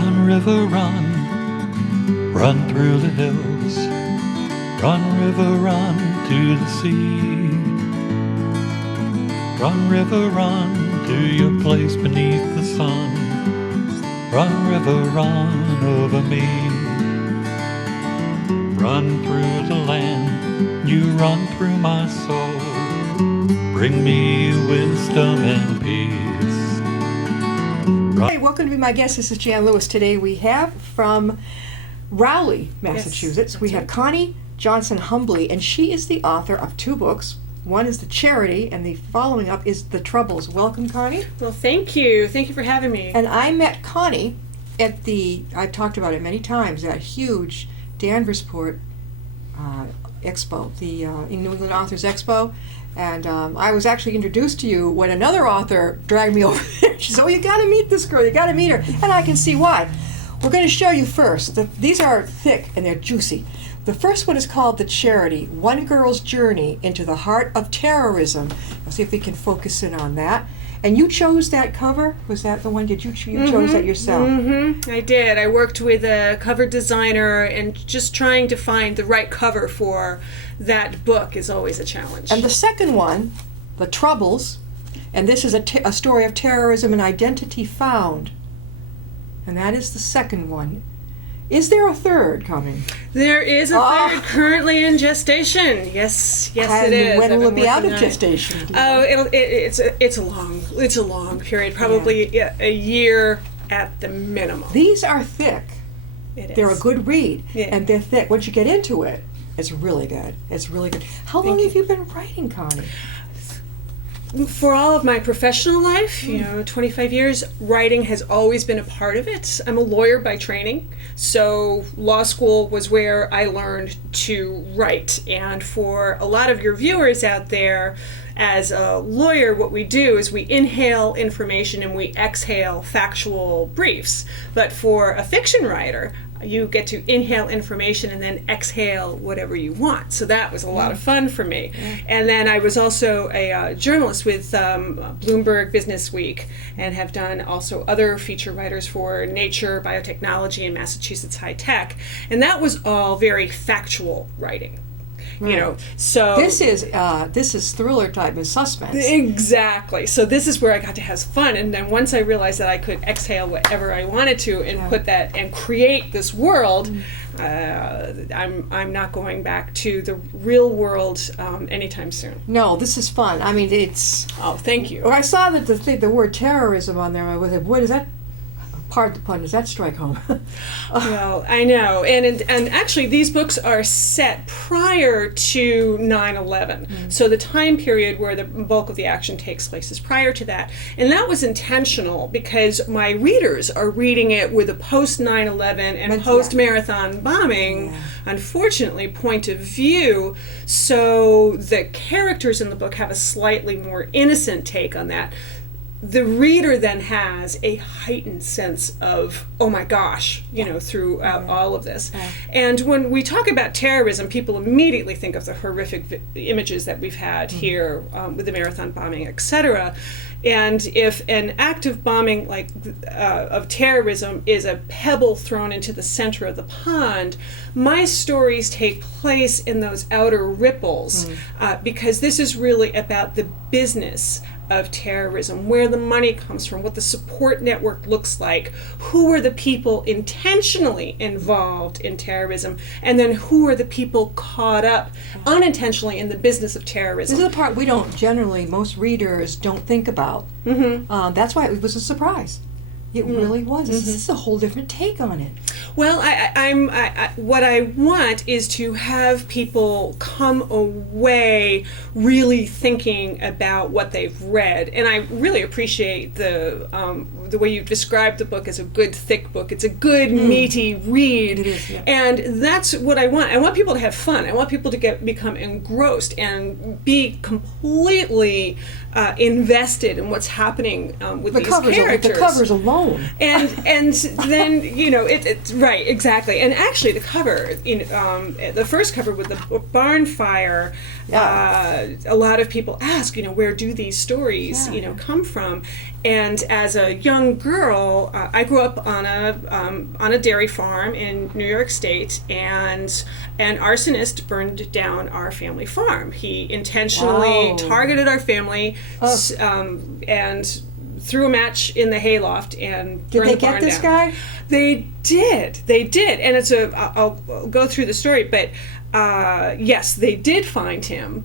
Run, river, run, run through the hills. Run, river, run to the sea. Run, river, run to your place beneath the sun. Run, river, run over me. Run through the land, you run through my soul. Bring me wisdom and peace. Hey, welcome to Be My Guest. This is Jan Lewis. Today we have from Rowley, Massachusetts, we have Connie Johnson Hambley, and she is the author of two books. One is The Charity, and the following up is The Troubles. Welcome, Connie. Well, thank you. Thank you for having me. And I met Connie at I've talked about it many times, that huge Danversport expo, the New England Authors Expo. And I was actually introduced to you when another author dragged me over there. She said, "Oh, you got to meet this girl. You got to meet her." And I can see why. We're going to show you first. These are thick and they're juicy. The first one is called The Charity, One Girl's Journey into the Heart of Terrorism. Let's see if we can focus in on that. And you chose that cover? Was that the one? Did you chose that yourself? Mm-hmm. I did. I worked with a cover designer, and just trying to find the right cover for that book is always a challenge. And the second one, The Troubles, and this is a story of terrorism and identity found. And that is the second one. Is there a third coming? There is a third currently in gestation. Yes, it is. When will it be out of gestation? Oh, it's a long period. Probably a year at the minimum. These are thick. It is. They're a good read, Yeah. and they're thick. Once you get into it, it's really good. It's really good. How long have you been writing, Connie? For all of my professional life, 25 years, writing has always been a part of it. I'm a lawyer by training, so law school was where I learned to write. And for a lot of your viewers out there, as a lawyer, what we do is we inhale information and we exhale factual briefs. But for a fiction writer, you get to inhale information and then exhale whatever you want. So that was a lot of fun for me. And then I was also a journalist with Bloomberg Business Week, and have done also other feature writers for Nature, Biotechnology, and Massachusetts High Tech. And that was all very factual writing. Right. So this is thriller type and suspense. Exactly. So this is where I got to have fun, and then once I realized that I could exhale whatever I wanted to and put that and create this world, I'm not going back to the real world anytime soon. No, this is fun. I mean, it's. Oh, thank you. I saw that the word terrorism on there. I was like, what is that? Pardon the pun, does that strike home? Well, I know. And actually, these books are set prior to 9/11. So the time period where the bulk of the action takes place is prior to that. And that was intentional because my readers are reading it with a post-9/11 and post-marathon bombing, unfortunately, point of view. So the characters in the book have a slightly more innocent take on that. The reader then has a heightened sense of, oh my gosh, throughout all of this. And when we talk about terrorism, people immediately think of the horrific images that we've had here with the marathon bombing, etc. And if an act of bombing of terrorism is a pebble thrown into the center of the pond, my stories take place in those outer ripples because this is really about the business of terrorism, where the money comes from, what the support network looks like, who are the people intentionally involved in terrorism, and then who are the people caught up unintentionally in the business of terrorism. This is the part we don't generally, most readers don't think about. That's why it was a surprise. It really was. This is a whole different take on it. Well, what I want is to have people come away really thinking about what they've read, and I really appreciate the way you described the book as a good thick book. It's a good meaty read, It is, yeah. And that's what I want. I want people to have fun. I want people to become engrossed and be completely invested in what's happening with these characters. The cover's a long known. And then it's right, exactly. And actually, the cover, the first cover with the barn fire, a lot of people ask, where do these stories, come from? And as a young girl, I grew up on a dairy farm in New York State, and an arsonist burned down our family farm. He intentionally targeted our family and threw a match in the hayloft and did burned they the barn get this down. guy? They did, and I'll go through the story, but yes, they did find him.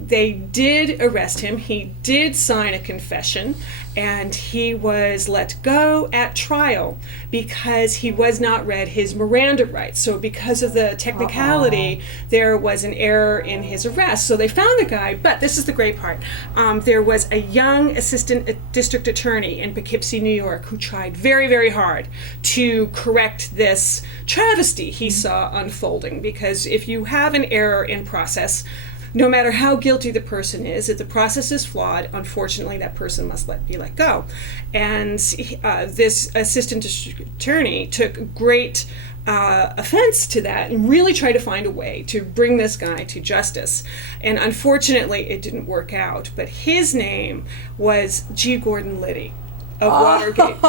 They did arrest him. He did sign a confession, and he was let go at trial because he was not read his Miranda rights. So because of the technicality, there was an error in his arrest. So they found the guy, but this is the great part. There was a young assistant district attorney in Poughkeepsie, New York, who tried very, very hard to correct this travesty he saw unfolding, because if you have an error in process, no matter how guilty the person is, if the process is flawed, unfortunately, that person must be let go. And this assistant district attorney took great offense to that and really tried to find a way to bring this guy to justice. And unfortunately, it didn't work out. But his name was G. Gordon Liddy of Watergate.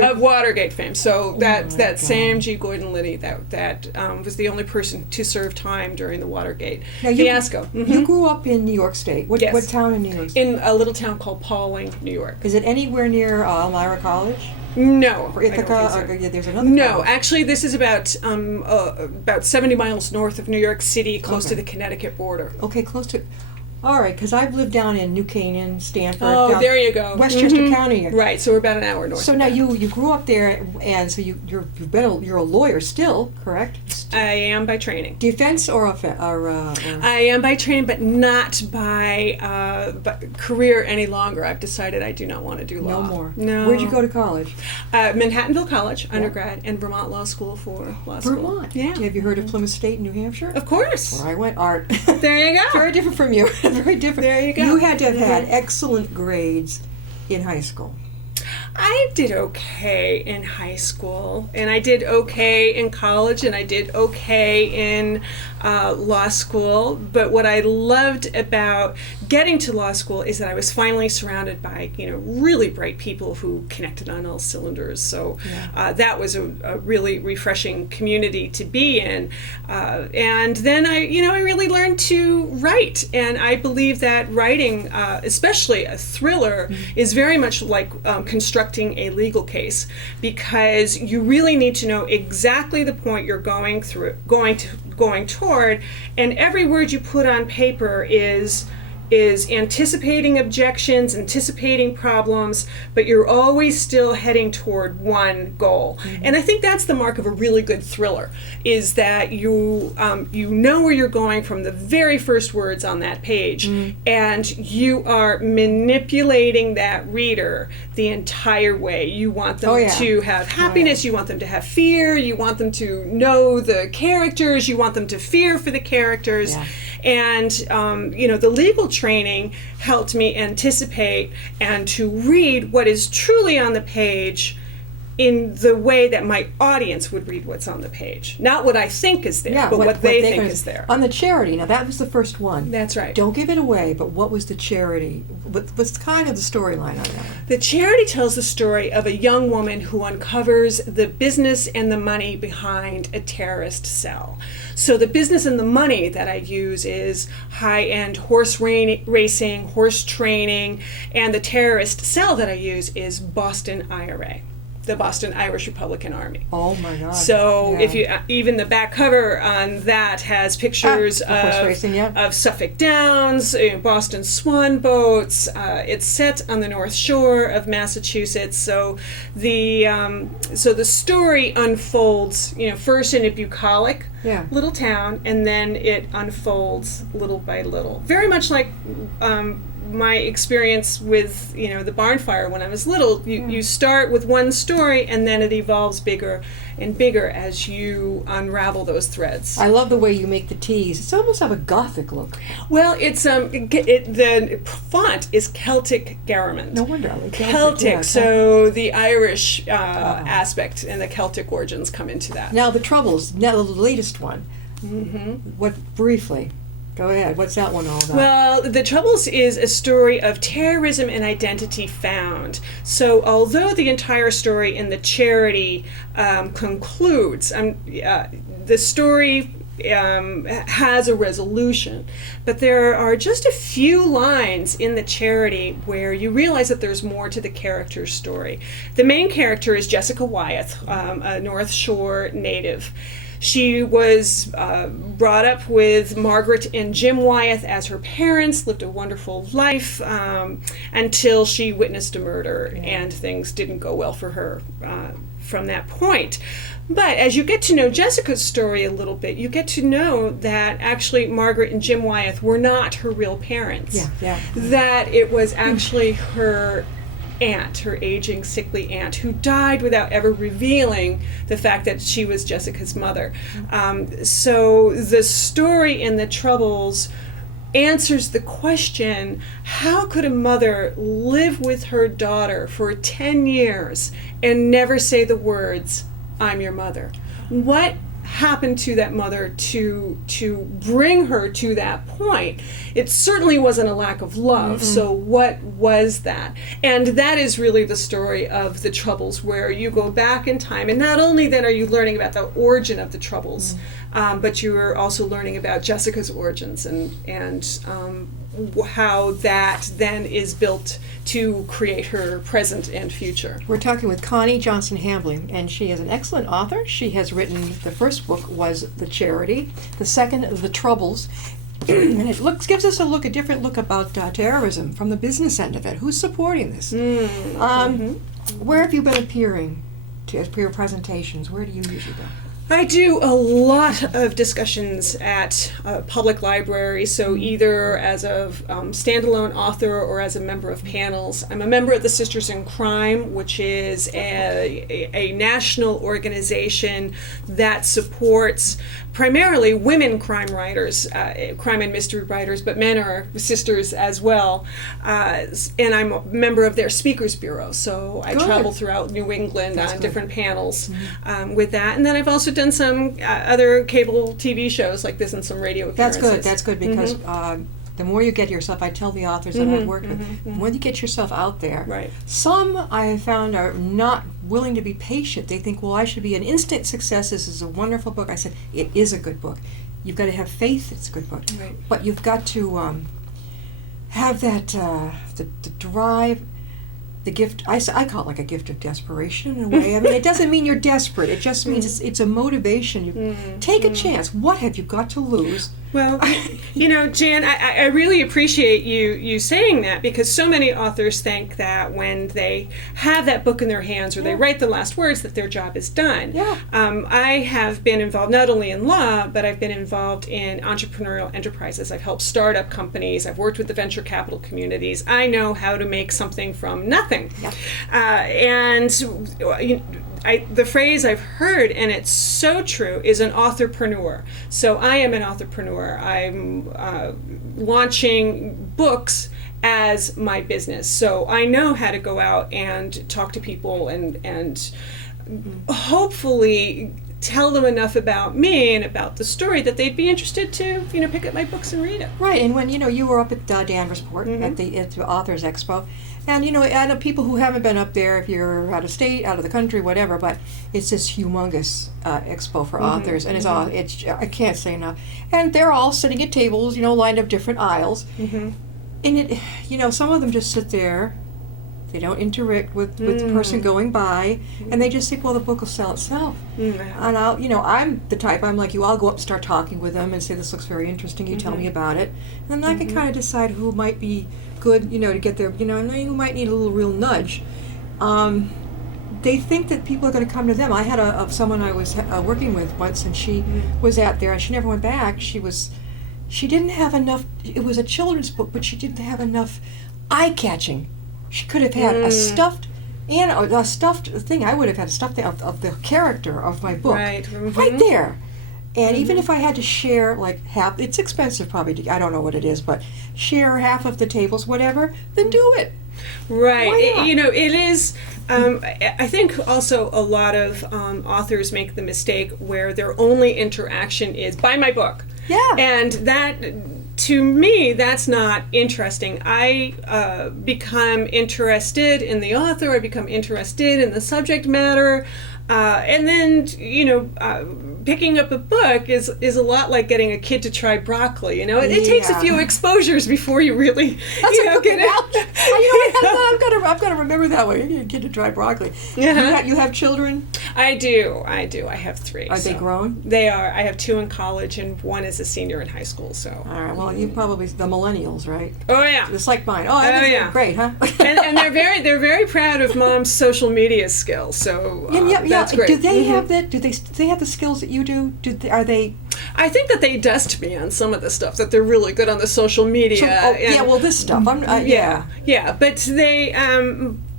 Of Watergate fame. So that same G. Gordon Liddy that was the only person to serve time during the Watergate fiasco. You grew up in New York State. What town in New York State? In a little town called Pauling, New York. Is it anywhere near Elmira College? No. Or Ithaca? There's another No, college. actually, this is about 70 miles north of New York City, close to the Connecticut border. Okay, close to... All right, because I've lived down in New Canaan, Stanford. Oh, there you go. Westchester County. Right, so we're about an hour north. So now you grew up there, and so you're a lawyer still, correct? I am by training. Defense or I am by training, but not by career any longer. I've decided I do not want to do law. No more. No. Where'd you go to college? Manhattanville College, undergrad, and Vermont Law School for law school. Vermont. Yeah. Have you heard of Plymouth State, New Hampshire? Of course. Where I went, art. There you go. Very different from you. Very different. There you go. You had to have had excellent grades in high school. I did okay in high school, and I did okay in college, and I did okay in law school. But what I loved about getting to law school is that I was finally surrounded by, really bright people who connected on all cylinders. So that was a really refreshing community to be in. And then I really learned to write, and I believe that writing, especially a thriller, is very much like constructing a legal case, because you really need to know exactly the point you're going toward, and every word you put on paper is anticipating objections, anticipating problems, but you're always still heading toward one goal. And I think that's the mark of a really good thriller, is that you know where you're going from the very first words on that page, and you are manipulating that reader the entire way. You want them to have happiness, you want them to have fear, you want them to know the characters, you want them to fear for the characters. Yeah. And, the legal training helped me anticipate and to read what is truly on the page in the way that my audience would read what's on the page. Not what I think is there, but what they think is there. On the charity, now that was the first one. That's right. Don't give it away, but what was the charity? What's kind of the storyline on that one? The charity tells the story of a young woman who uncovers the business and the money behind a terrorist cell. So the business and the money that I use is high-end horse racing, horse training, and the terrorist cell that I use is Boston IRA. The Boston Irish Republican Army. Oh my God! So if you even the back cover on that has pictures of Suffolk Downs, Boston Swan boats. It's set on the North Shore of Massachusetts. So the story unfolds, first in a bucolic Yeah. little town, and then it unfolds little by little. Very much like my experience with the barn fire when I was little. You start with one story, and then it evolves bigger and bigger as you unravel those threads. I love the way you make the teas. It's almost have a Gothic look. Well, it's the font is Celtic Garamond. No wonder. I like Celtic, yeah, so the Irish aspect and the Celtic origins come into that. Now the Troubles. Now the latest one. What briefly? Go ahead. What's that one all about? Well, The Troubles is a story of terrorism and identity found. So although the entire story in the charity concludes, the story has a resolution, but there are just a few lines in the charity where you realize that there's more to the character's story. The main character is Jessica Wyeth, a North Shore native. She was brought up with Margaret and Jim Wyeth as her parents, lived a wonderful life until she witnessed a murder, and things didn't go well for her from that point. But as you get to know Jessica's story a little bit, you get to know that actually Margaret and Jim Wyeth were not her real parents. That it was actually her aunt, her aging, sickly aunt, who died without ever revealing the fact that she was Jessica's mother. So the story in The Troubles answers the question, how could a mother live with her daughter for 10 years and never say the words, "I'm your mother"? What happened to that mother to bring her to that point? It certainly wasn't a lack of love. So what was that? And that is really the story of The Troubles, where you go back in time, and not only then are you learning about the origin of the Troubles, but you are also learning about Jessica's origins and how that then is built to create her present and future. We're talking with Connie Johnson Hambley, and she is an excellent author. She has written, the first book was The Charity, the second, The Troubles, and it gives us a different look about terrorism from the business end of it. Who's supporting this? Where have you been appearing for your presentations? Where do you usually go? I do a lot of discussions at public libraries, so either as a standalone author or as a member of panels. I'm a member of the Sisters in Crime, which is a national organization that supports primarily women crime writers, crime and mystery writers, but men are sisters as well. And I'm a member of their Speakers Bureau, so I travel throughout New England on different panels with that. And then I've also done some other cable TV shows like this and some radio appearances. That's good because the more you get yourself, I tell the authors that I've worked with, the more you get yourself out there. Some I have found are not willing to be patient. They think, well, I should be an instant success. This is a wonderful book. I said, it is a good book. You've got to have faith it's a good book. But you've got to have that, the drive, the gift. I call it like a gift of desperation in a way. I mean, it doesn't mean you're desperate. It just means it's a motivation. You take a chance. What have you got to lose? Well, Jan, I really appreciate you saying that, because so many authors think that when they have that book in their hands or they write the last words that their job is done. I have been involved not only in law, but I've been involved in entrepreneurial enterprises. I've helped start up companies. I've worked with the venture capital communities. I know how to make something from nothing. The phrase I've heard, and it's so true, is an authorpreneur. So I am an authorpreneur. I'm launching books as my business. So I know how to go out and talk to people and hopefully tell them enough about me and about the story that they'd be interested to, pick up my books and read it. Right, and when, you were up at Danversport at the Authors Expo, and, I know people who haven't been up there, if you're out of state, out of the country, whatever, but it's this humongous expo for authors, and it's I can't say enough. And they're all sitting at tables, lined up different aisles, and it, some of them just sit there. They don't interact with the person going by, and they just think, well, the book will sell itself. And I'm the type, I'm like you, I'll go up and start talking with them and say, this looks very interesting, you tell me about it. And then I can kind of decide who might be good, to get there, and who might need a little real nudge. they think that people are going to come to them. I had someone I was working with once, and she was out there, and she never went back. She didn't have enough. It was a children's book, but she didn't have enough eye-catching. She could have had a stuffed thing. I would have had a stuffed thing of the character of my book Right. right there. And even if I had to share like half, it's expensive probably. I don't know what it is, but share half of the tables, whatever, then do it. Right. Why not? It is. I think also a lot of authors make the mistake where their only interaction is buy my book. Yeah. And that, to me, that's not interesting. I become interested in the author. I become interested in the subject matter. And then, picking up a book is a lot like getting a kid to try broccoli. It takes a few exposures before you really, get it. I've got to remember that way. You get to try broccoli. Uh-huh. You have children? I do. I have 3. Are they grown? They are. I have 2 in college, and 1 is a senior in high school. So. All right. Well, you probably the millennials, right? Oh yeah. It's like mine. Oh yeah. Great, huh? and they're very proud of Mom's social media skills. So that's great. Do they have that? Do they have the skills that you do? Are they? I think that they dust me on some of the stuff. That they're really good on the social media. Well, this stuff. Yeah. But they.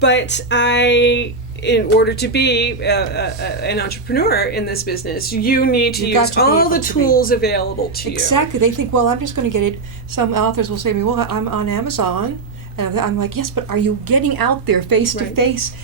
But I. In order to be an entrepreneur in this business, you need to use all the tools available to you. Exactly. They think, well, I'm just going to get it. Some authors will say to me, well, I'm on Amazon. And I'm like, yes, but are you getting out there face to face?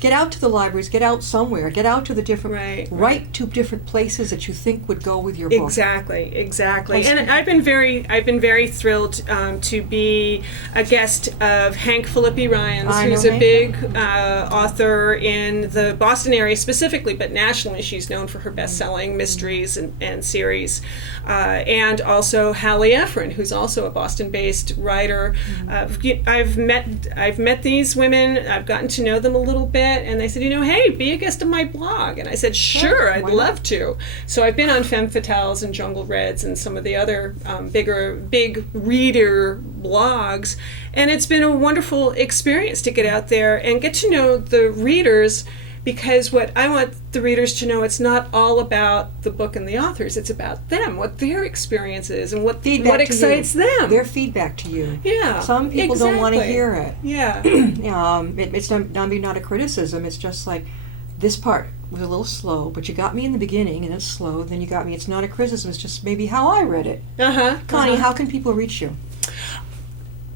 Get out to the libraries, get out somewhere, get out to the different, write to different places that you think would go with your book. Exactly. And I've been very thrilled to be a guest of Hank Philippi Ryan's, who's a big author in the Boston area specifically, but nationally she's known for her best-selling mysteries and series. And also Hallie Efron, who's also a Boston-based writer. I've met these women. I've gotten to know them a little bit. And they said, hey, be a guest of my blog. And I said, sure, I'd love to. So I've been on Femme Fatales and Jungle Reds and some of the other big reader blogs. And it's been a wonderful experience to get out there and get to know the readers, because what I want the readers to know, it's not all about the book and the authors. It's about them, what their experience is, and what excites them. Their feedback to you. Yeah. Some people don't want to hear it. Yeah. It's not a criticism. It's just like, this part was a little slow, but you got me in the beginning, and it's slow. Then you got me. It's not a criticism. It's just maybe how I read it. Connie, how can people reach you?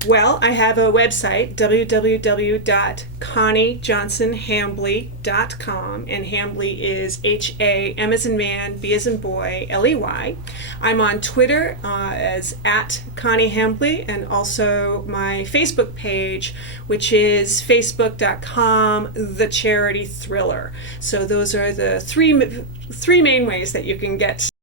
Well, I have a website, www.conniejohnsonhambley.com, and Hambley is H-A-M as in man, B as in boy, L-E-Y. I'm on Twitter as @ConnieHambley, and also my Facebook page, which is facebook.com, The Charity Thriller. So those are the three main ways that you can get